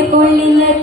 നദിയുടെ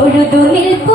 തൊഴുതു നിൽപ്പു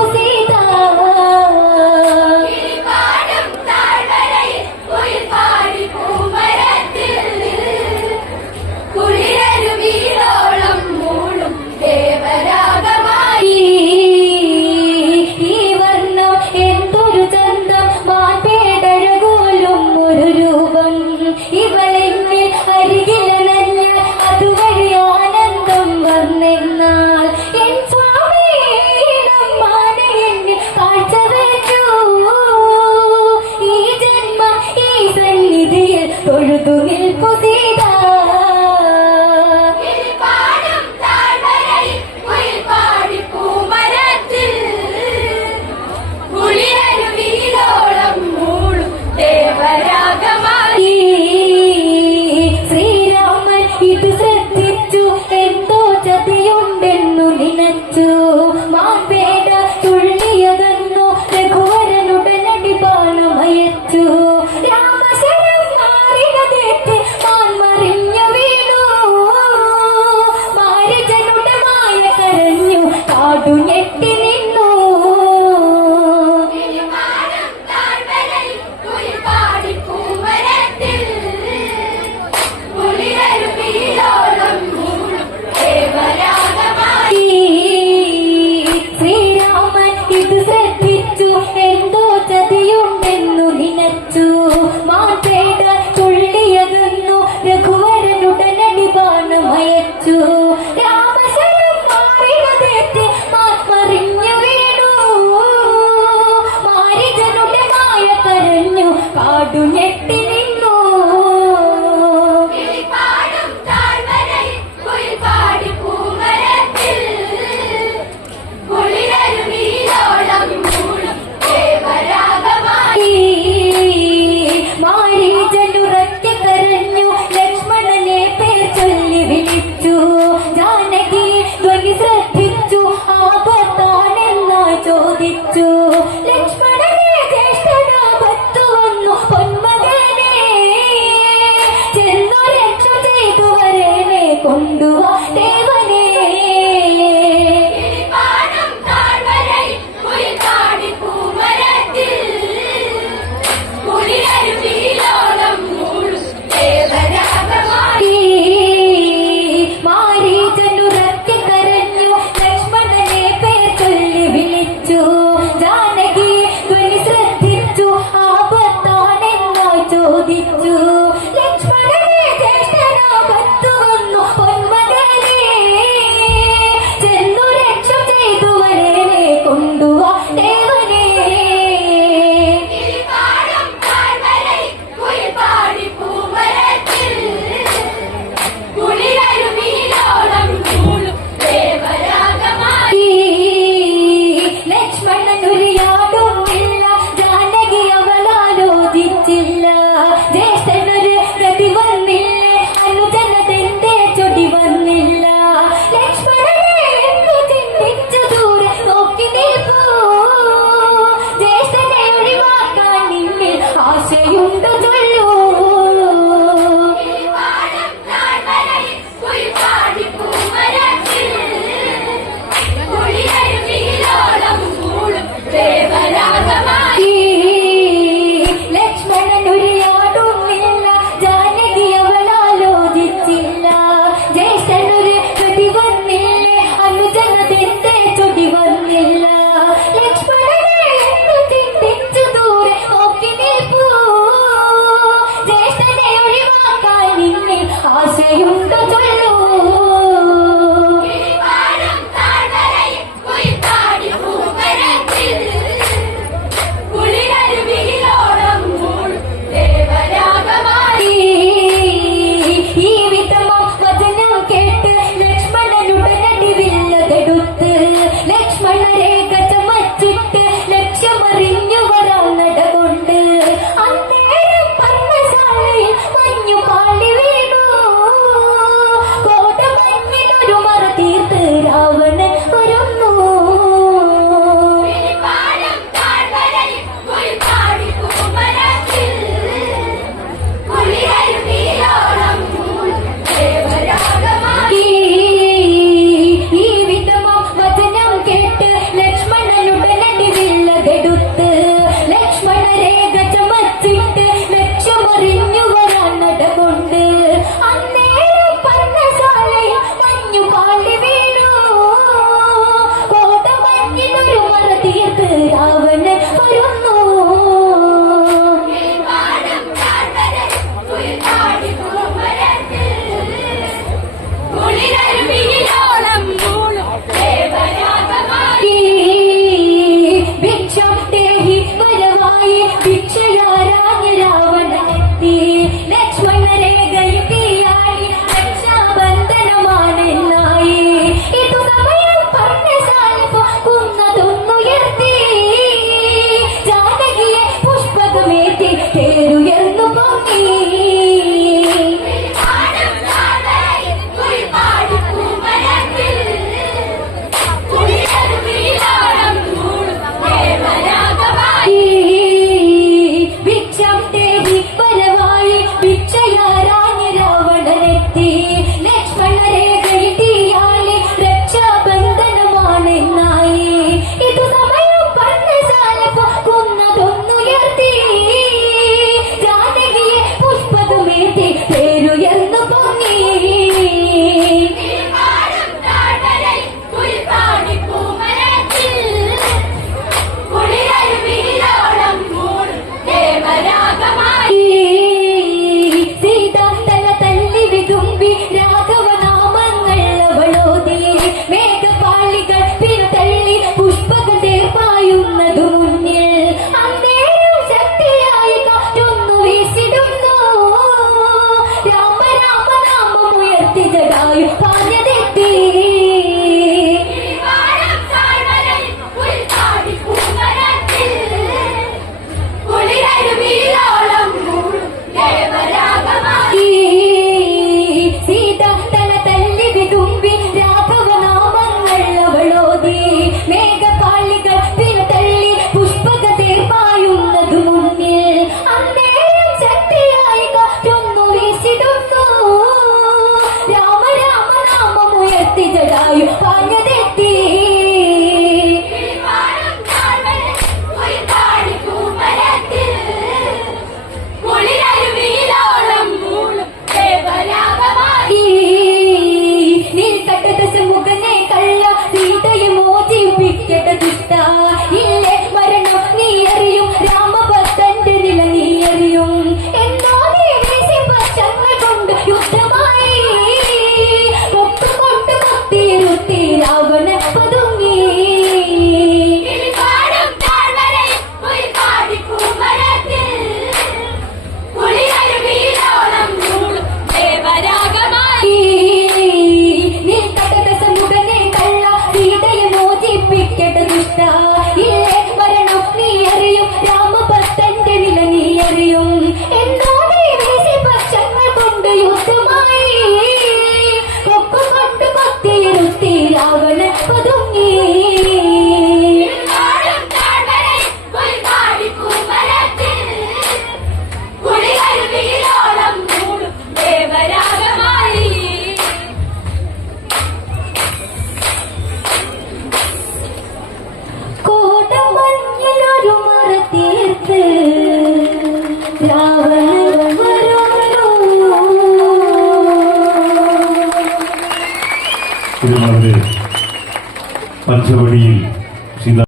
do I